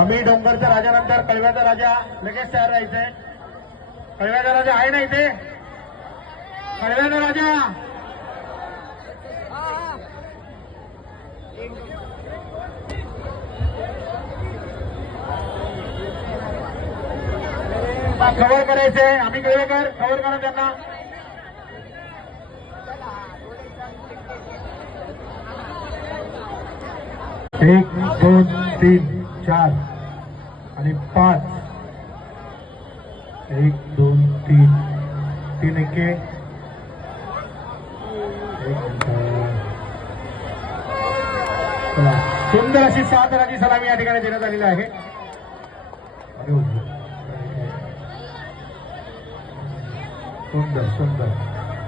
आम्ही डोंगरचा राजानंतर कळव्याचा राजा लगेच तयार राहायचंय. कळव्याचा राजा आहे ना इथे? कळव्याचा राजा कव्हर करायचंय. आम्ही कळवेकर कव्हर करा त्यांना. एक 2 3 4 आणि 5. 1 2 3 3 एके. चला, सुंदर अशी 7 रनाची सलामी या ठिकाणी देण्यात आलेली आहे. सुंदर सुंदर